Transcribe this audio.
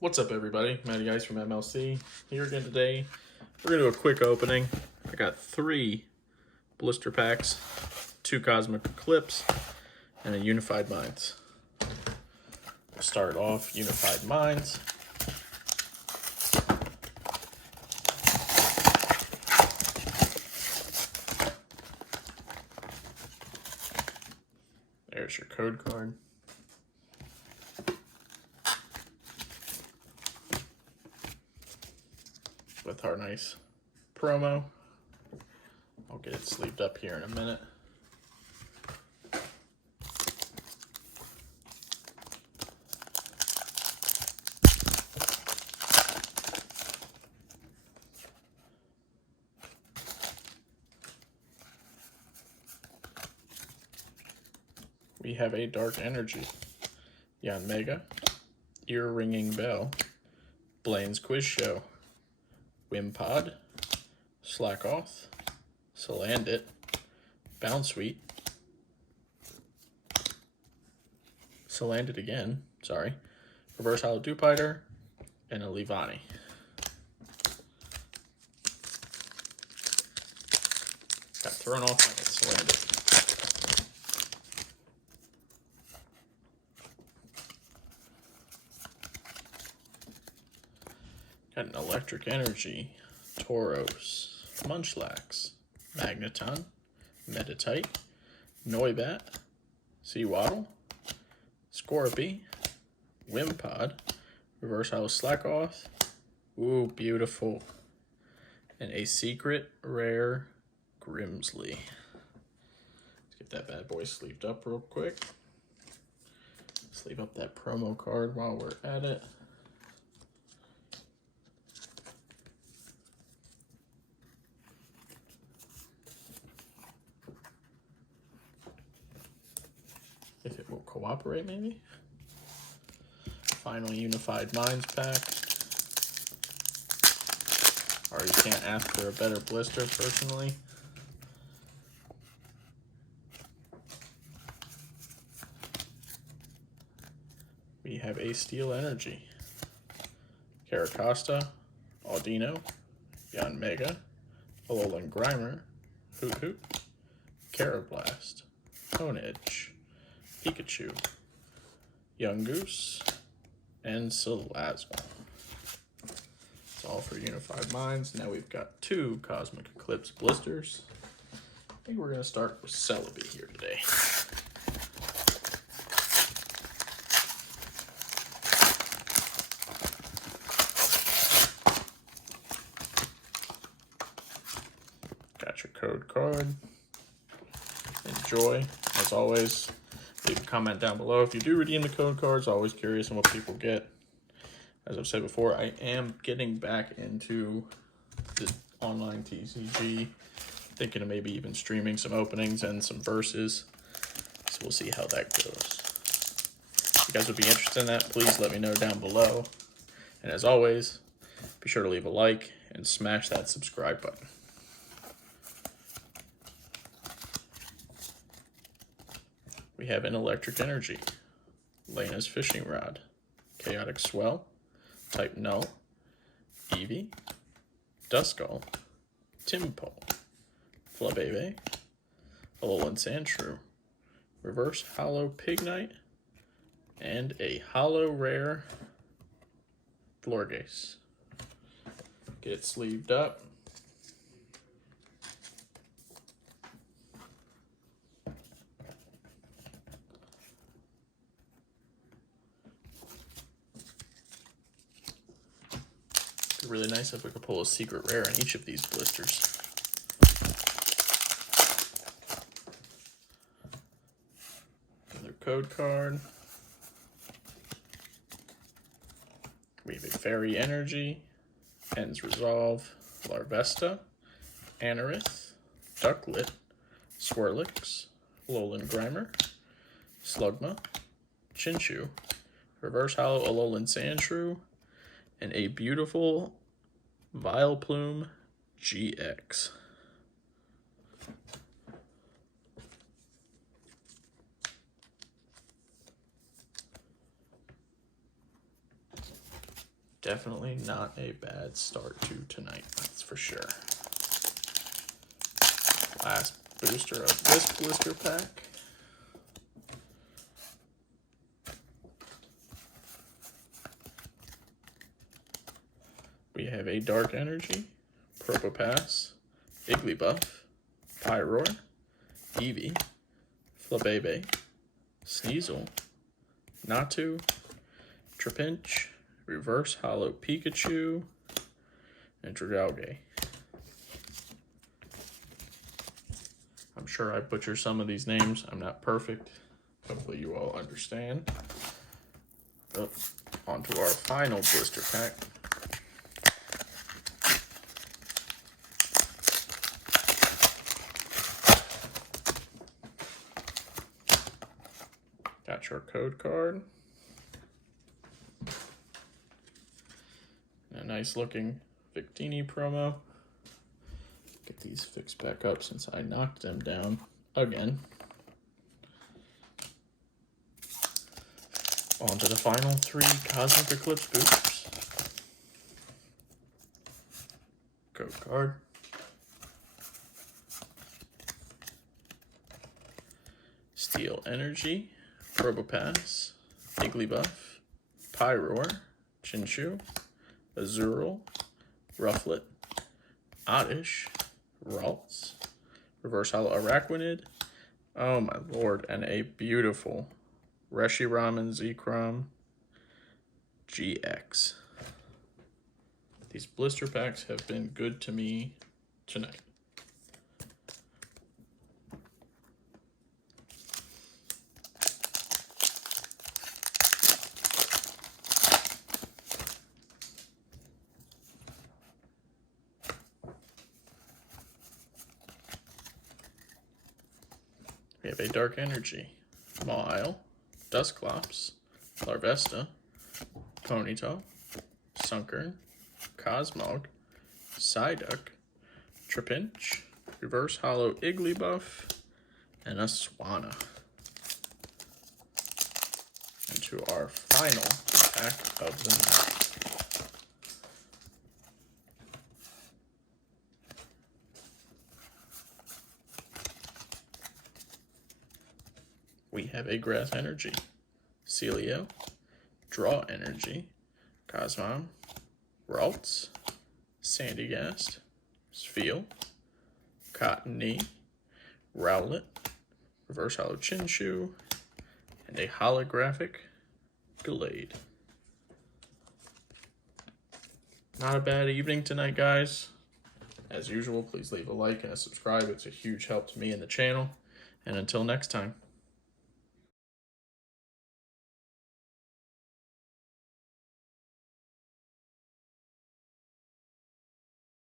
What's up, everybody? Matty Guys from MLC here again today. We're going to do a quick opening. I got 3 blister packs, 2 Cosmic Eclipse, and a Unified Minds. We'll start off Unified Minds. There's your code card. With our nice promo. I'll get it sleeved up here in a minute. We have a Dark Energy, Mega, Ear Ringing Bell, Blaine's Quiz Show, Wimpod, Slackoth, Salandit, Bounsweet, Salandit again, sorry, Reverse Hollow Dupiter, and a Levani. Got thrown off by that Salandit. Got an Electric Energy, Tauros, Munchlax, Magneton, Meditite, Noibat, Seawaddle, Scorpy, Wimpod, Reverse Hollow Slackoth, ooh, beautiful, and a secret rare Grimsley. Let's get that bad boy sleeved up real quick. Sleeve up that promo card while we're at it. If it will cooperate, maybe. Final Unified Minds pack. Or you can't ask for a better blister, personally. We have a Steel Energy, Caracosta, Audino, Yanmega, Alolan Grimer, Hoot Hoot, Carablast, Honedge, Pikachu, Young Goose, and Salazzle. That's all for Unified Minds. Now we've got 2 Cosmic Eclipse blisters. I think we're going to start with Celebi here today. Got your code card. Enjoy. As always, leave a comment down below if you do redeem the code cards. Always curious on what people get. As I've said before, I am getting back into the online TCG, thinking of maybe even streaming some openings and some verses. So we'll see how that goes. If you guys would be interested in that, please let me know down below. And as always, be sure to leave a like and smash that subscribe button. We have an Electric Energy, Lena's Fishing Rod, Chaotic Swell, Type Null, Eevee, Duskull, Timpole, Flabebe, Alolan Sandshrew, Reverse Hollow Pignite, and a Hollow Rare Florges. Get it sleeved up. Really nice if we could pull a secret rare in each of these blisters. Another code card. We have a Fairy Energy, Penn's Resolve, Larvesta, Anorith, Ducklet, Swirlix, Alolan Grimer, Slugma, Chinchou, Reverse Hollow Alolan Sandshrew, and a beautiful Vileplume GX. Definitely not a bad start to tonight, that's for sure. Last booster of this blister pack. We have a Dark Energy, Probopass, Igglybuff, Pyroar, Eevee, Flabebe, Sneasel, Natu, Trapinch, Reverse Holo Pikachu, and Dragalge. I'm sure I butcher some of these names. I'm not perfect. Hopefully you all understand. Oh, on to our final blister pack. Got your code card. A nice looking Victini promo. Get these fixed back up since I knocked them down again. On to the final 3 Cosmic Eclipse boosters. Code card. Steel Energy, Probopass, Igglybuff, Pyroar, Chinchou, Azurill, Rufflet, Oddish, Ralts, Reverse Holo Araquanid, oh my lord, and a beautiful Reshiram Zekrom GX. These blister packs have been good to me tonight. We have a Dark Energy, Mawile, Dusclops, Larvesta, Ponyta, Sunkern, Cosmog, Psyduck, Trapinch, Reverse Holo Igglybuff, and a Swanna. And to our final pack of the night. We have a Grass Energy, Celio, Draw Energy, Cosmog, Ralts, Sandygast, Spheal, Cottonee, Rowlet, Reverse Holo Chinchou, and a holographic Gallade. Not a bad evening tonight, guys. As usual, please leave a like and a subscribe. It's a huge help to me and the channel. And until next time.